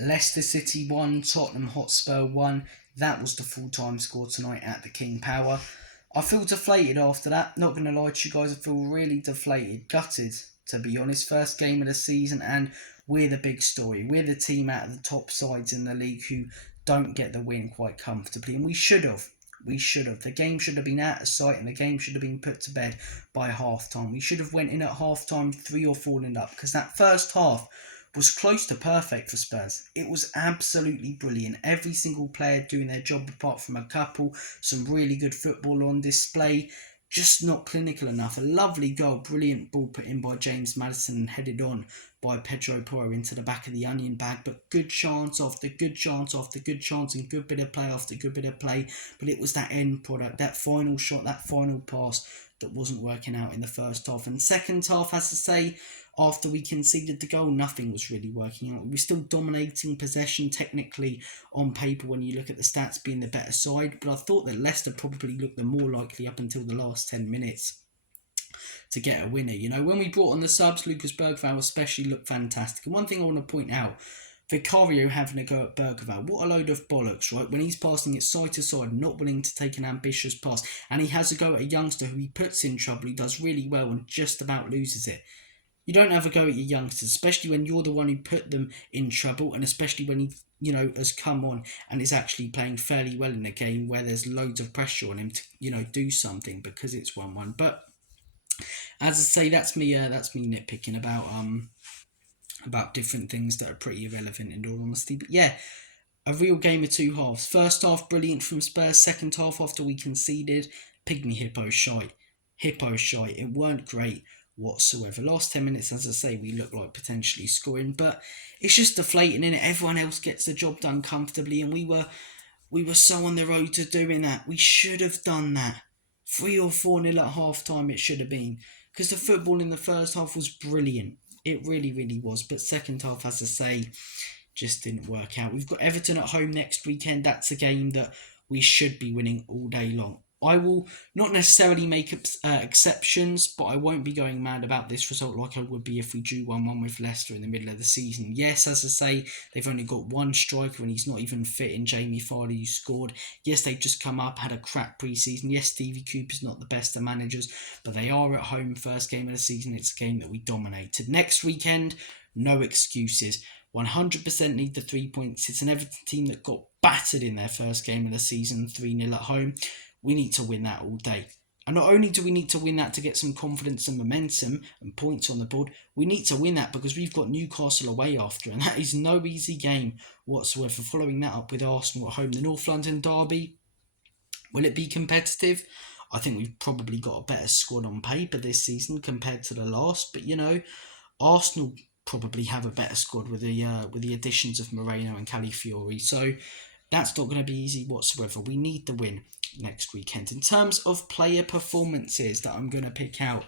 Leicester City 1, Tottenham Hotspur 1. That was the full-time score tonight at the King Power. I feel deflated after that. Not going to lie to you guys, I feel really deflated, gutted, to be honest. First game of the season, and we're the big story. We're the team out of the top sides in the league who don't get the win quite comfortably, and we should have. We should have. The game should have been out of sight, and the game should have been put to bed by half time. We should have went in at half time 3 or 4 up, because that first half was close to perfect for Spurs. It was absolutely brilliant. Every single player doing their job apart from a couple. Some really good football on display. Just not clinical enough. A lovely goal, brilliant ball put in by James Maddison and headed on by Pedro Porro into the back of the onion bag. But good chance after good chance after good chance and good bit of play after good bit of play. But it was that end product, that final shot, that final pass that wasn't working out in the first half. And second half, as I say, after we conceded the goal, nothing was really working out. We were still dominating possession technically on paper when you look at the stats being the better side, but I thought that Leicester probably looked the more likely up until the last 10 minutes to get a winner. You know, when we brought on the subs, Lucas Bergvall especially looked fantastic. And one thing I want to point out, Vicario having a go at Bergvall, what a load of bollocks, right? When he's passing it side to side, not willing to take an ambitious pass, and he has a go at a youngster who he puts in trouble, he does really well and just about loses it. You don't have a go at your youngsters, especially when you're the one who put them in trouble, and especially when he, has come on and is actually playing fairly well in a game where there's loads of pressure on him to, do something because it's 1-1. But as I say, that's me nitpicking about different things that are pretty irrelevant in all honesty. But yeah, a real game of two halves. First half brilliant from Spurs. Second half after we conceded, pygmy hippo shite. It weren't great whatsoever. Last 10 minutes, as I say, we look like potentially scoring, but it's just deflating, innit? Everyone else gets the job done comfortably, and we were so on the road to doing that. We should have done that. 3 or 4-0 at half time it should have been, because the football in the first half was brilliant. It really, really was. But second half, as I say, just didn't work out. We've got Everton at home next weekend. That's a game that we should be winning all day long. I will not necessarily make exceptions, but I won't be going mad about this result like I would be if we drew 1-1 with Leicester in the middle of the season. Yes, as I say, they've only got one striker and he's not even fit in Jamie Vardy, who scored. Yes, they've just come up, had a crap pre-season. Yes, Stevie Cooper's not the best of managers, but they are at home first game of the season. It's a game that we dominated. Next weekend, no excuses. 100% need the 3 points. It's an Everton team that got battered in their first game of the season, 3-0 at home. We need to win that all day. And not only do we need to win that to get some confidence and momentum and points on the board, we need to win that because we've got Newcastle away after, and that is no easy game whatsoever. Following that up with Arsenal at home, the North London derby, will it be competitive? I think we've probably got a better squad on paper this season compared to the last, but Arsenal probably have a better squad with the additions of Moreno and Calafiori, so that's not going to be easy whatsoever. We need the win next weekend. In terms of player performances that I'm going to pick out,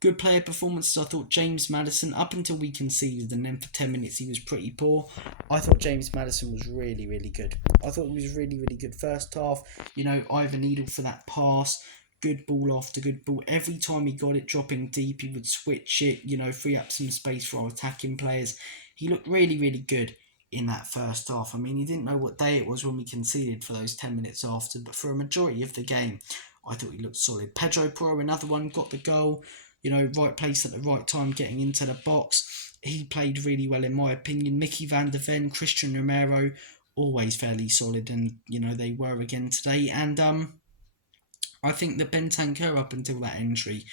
good player performances, I thought James Maddison, up until we conceded and then for 10 minutes he was pretty poor, I thought James Maddison was really, really good. I thought he was really, really good first half. Ivan Needle for that pass, good ball after good ball. Every time he got it dropping deep, he would switch it, free up some space for our attacking players. He looked really, really good in that first half. I mean, he didn't know what day it was when we conceded for those 10 minutes after, but for a majority of the game, I thought he looked solid. Pedro Porro, another one, got the goal, right place at the right time, getting into the box. He played really well in my opinion. Mickey van der Ven, Christian Romero, always fairly solid, and, they were again today. And I think that Bentancur, up until that injury,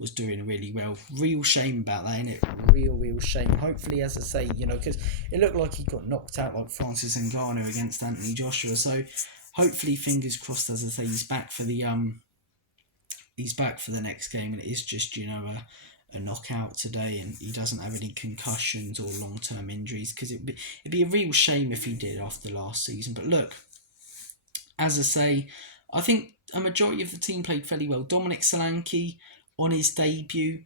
was doing really well. Real shame about that, innit? Real shame. Hopefully, as I say, because it looked like he got knocked out like Francis Ngannou against Anthony Joshua. So hopefully, fingers crossed, as I say, he's back for the next game, and it is just a knockout today, and he doesn't have any concussions or long-term injuries, because it'd be a real shame if he did after last season. But look, as I say, I think a majority of the team played fairly well. Dominic Solanke, on his debut,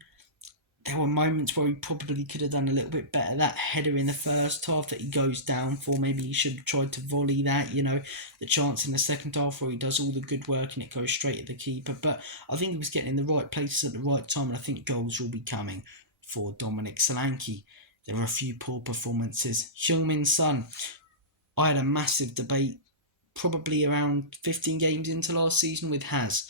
there were moments where he probably could have done a little bit better. That header in the first half that he goes down for, maybe he should have tried to volley that, the chance in the second half where he does all the good work and it goes straight at the keeper. But I think he was getting in the right places at the right time, and I think goals will be coming for Dominic Solanke. there were a few poor performances. Heung-min Son, I had a massive debate probably around 15 games into last season with Haz,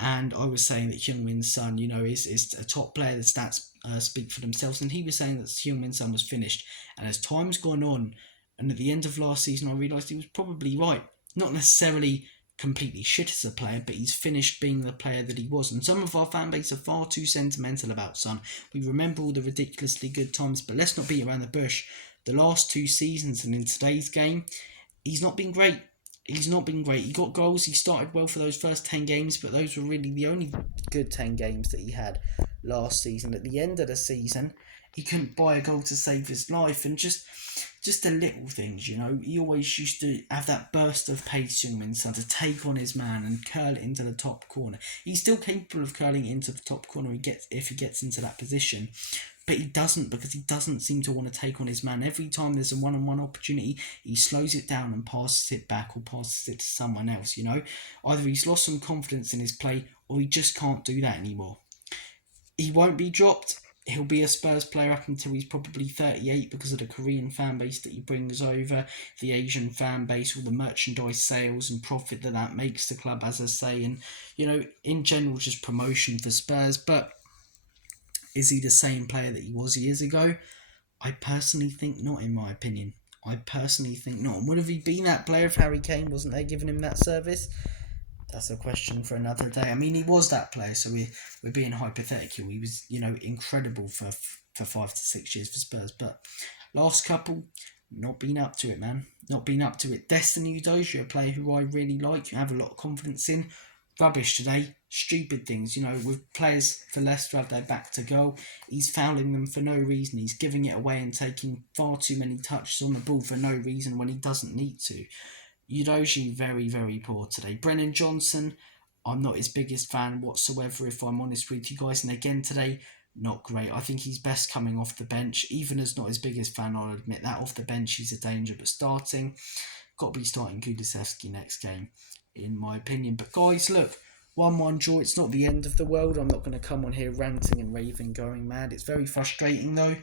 and I was saying that Heung-min Son, is a top player. The stats speak for themselves, and he was saying that Heung-min Son was finished. And as time's gone on, and at the end of last season, I realised he was probably right. Not necessarily completely shit as a player, but he's finished being the player that he was. And some of our fan base are far too sentimental about Son. We remember all the ridiculously good times, but let's not beat around the bush. The last 2 seasons and in today's game, he's not been great. He's not been great. He got goals. He started well for those first 10 games, but those were really the only good 10 games that he had last season. At the end of the season, he couldn't buy a goal to save his life, and just the little things, He always used to have that burst of pace, Heung-min Son, to take on his man and curl it into the top corner. He's still capable of curling it into the top corner if he gets into that position. But he doesn't, because he doesn't seem to want to take on his man. Every time there's a one-on-one opportunity, he slows it down and passes it back or passes it to someone else, Either he's lost some confidence in his play or he just can't do that anymore. He won't be dropped. He'll be a Spurs player up until he's probably 38 because of the Korean fan base that he brings over, the Asian fan base, all the merchandise sales and profit that makes the club, as I say, and, in general, just promotion for Spurs. But is he the same player that he was years ago? I personally think not, in my opinion. I personally think not. And would have he been that player if Harry Kane wasn't there giving him that service? That's a question for another day. I mean, he was that player, so we're being hypothetical. He was, incredible for 5 to 6 years for Spurs. But last couple, not been up to it, man. Not been up to it. Destiny Udogie, a player who I really like, have a lot of confidence in. Rubbish today. Stupid things, with players for Leicester have their back to goal. He's fouling them for no reason. He's giving it away and taking far too many touches on the ball for no reason when he doesn't need to. Udogie, very, very poor today. Brennan Johnson, I'm not his biggest fan whatsoever, if I'm honest with you guys. And again today, not great. I think he's best coming off the bench. Even as not his biggest fan, I'll admit that. Off the bench, he's a danger. But starting, got to be starting Kulusevski next game, in my opinion. But guys, look, 1-1 draw. It's not the end of the world. I'm not going to come on here ranting and raving, going mad. It's very frustrating, though.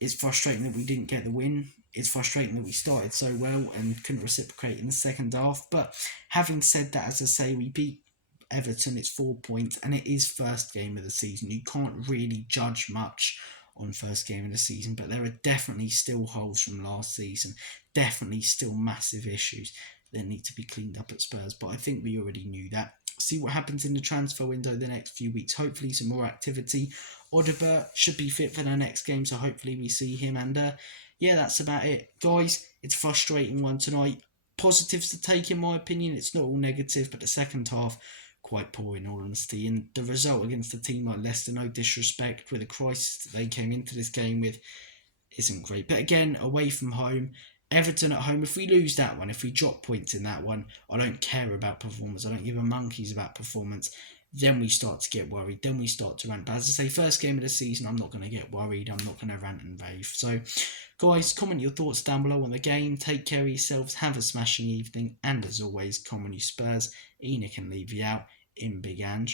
It's frustrating that we didn't get the win. It's frustrating that we started so well and couldn't reciprocate in the second half. But having said that, as I say, we beat Everton. It's 4 points and it is first game of the season. You can't really judge much on first game of the season, but there are definitely still holes from last season. Definitely still massive issues that need to be cleaned up at Spurs. But I think we already knew that. See what happens in the transfer window the next few weeks. Hopefully some more activity. Odobert should be fit for the next game, so hopefully we see him. And yeah, that's about it. Guys, it's a frustrating one tonight. Positives to take, in my opinion. It's not all negative, but the second half, quite poor in all honesty. And the result against a team like Leicester, no disrespect, with the crisis that they came into this game with, isn't great. But again, away from home, Everton at home, if we lose that one, if we drop points in that one, I don't care about performance. I don't give a monkeys about performance. Then we start to get worried. Then we start to rant. But as I say, first game of the season, I'm not going to get worried. I'm not going to rant and rave. So, guys, comment your thoughts down below on the game. Take care of yourselves. Have a smashing evening. And as always, come on you Spurs. Enoch can leave you out in Big Ange.